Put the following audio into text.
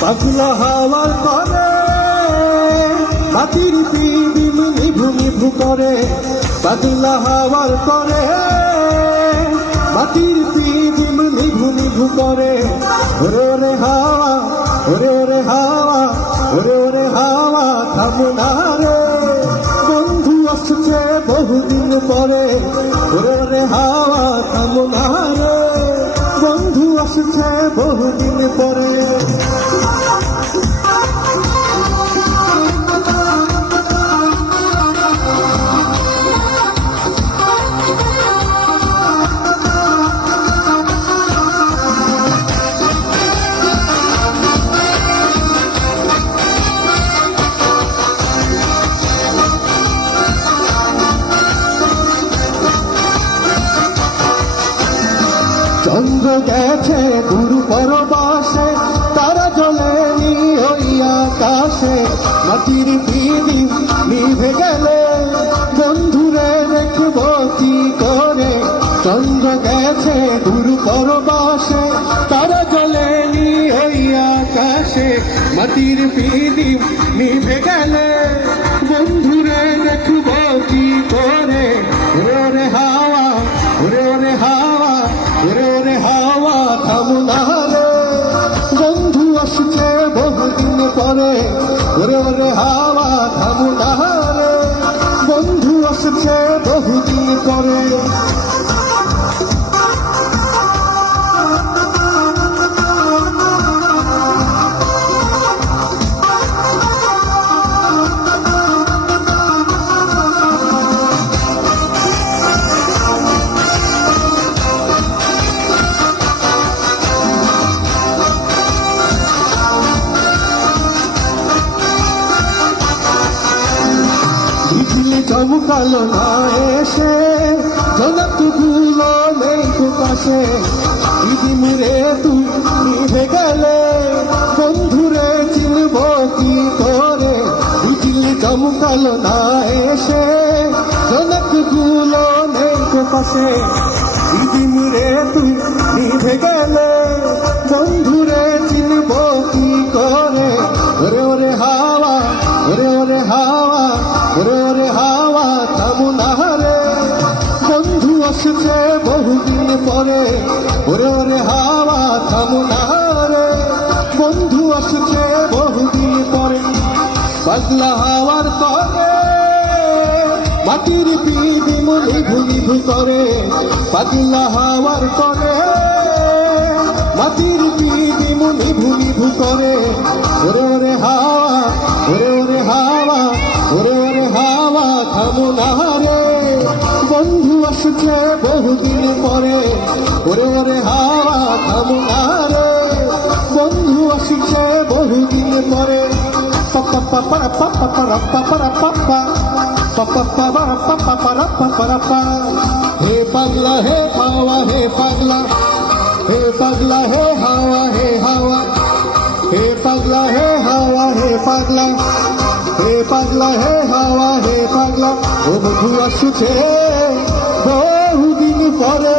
পাগলা হাওয়ার করে মাটির পিদিম নিভু নিভু করে, পাগলা হাওয়ার করে মাটির পিদিম নিভু নিভু করে। ওরে ওরে হাওয়া, ওরে ওরে হাওয়া, ওরে ওরে হাওয়া থামো না রে, বন্ধু আসছে বহুদিন পরে। ওরে ওরে হাওয়া থামো না রে, বন্ধু আসছে বহুদিন পরে। চন্দ্র গেছে গুরু পরবাসে, তারা জ্বলেনি ওই আকাশে, মাটির পিদিম নিভে গেলে বন্ধুরে দেখব কি করে। চন্দ্র গেছে গুরু পরবাসে, তারা জ্বলেনি ওই আকাশে, মাটির পিদিম নিভে গেলে বন্ধুরে দেখব কি করে। ওরে হাওয়া, ওরে ওরে হাওয়া, ওরে ওরে হাওয়া থামো না রে, বন্ধু আসছে বহুদিন পরে। ওরে ওরে হাওয়া থামো না রে, বন্ধু আসছে বহুদিন পরে। চমকালো না এসে জনকগুলো নেই তো পাশে, দিদিমুরে তুই নিভে গেলে বন্ধুরে চিনব কি করে। বিজলি চমকালো না এসে জনকগুলো নেই তো পাশে, দিদিমুরে তুই নিভে গেলে বন্ধুরে চিনব কি করে। ওরে ওরে হাওয়া, ওরে ওরে হাওয়া, ওরে ওরে হাওয়া থামো না রে, বন্ধু আসছে বহুদিন পরে। ওরে ওরে হাওয়া থামো না রে, বন্ধু আসছে বহুদিন পরে। পাগলা হাওয়ার করে মাটির পিদিম নিভু নিভু করে, পাগলা হাওয়ার করে মাটির পিদিম নিভু নিভু করে। ওরে ওরে হাওয়া, ওরে ওরে হাওয়া, ওরে ওরে হাওয়া থামো না রে, বন্ধু আসছে বহুদিন পরে। ওরে ওরে হাওয়া থামো না রে, বন্ধু আসছে বহুদিন পরে। পাপা পাপা পাপা পারা পাপা পাপা পাপা পাপা পাপা পারা পাপা পা। হে পাগলা হে হাওয়া, হে পাগলা, হে পাগলা হে হাওয়া, হে হাওয়া, হে পাগলা হে হাওয়া, হে পাগলা, হে পাগলা হে হাওয়া, হে পাগলা। ও বন্ধু আসছে বহুদিন পরে।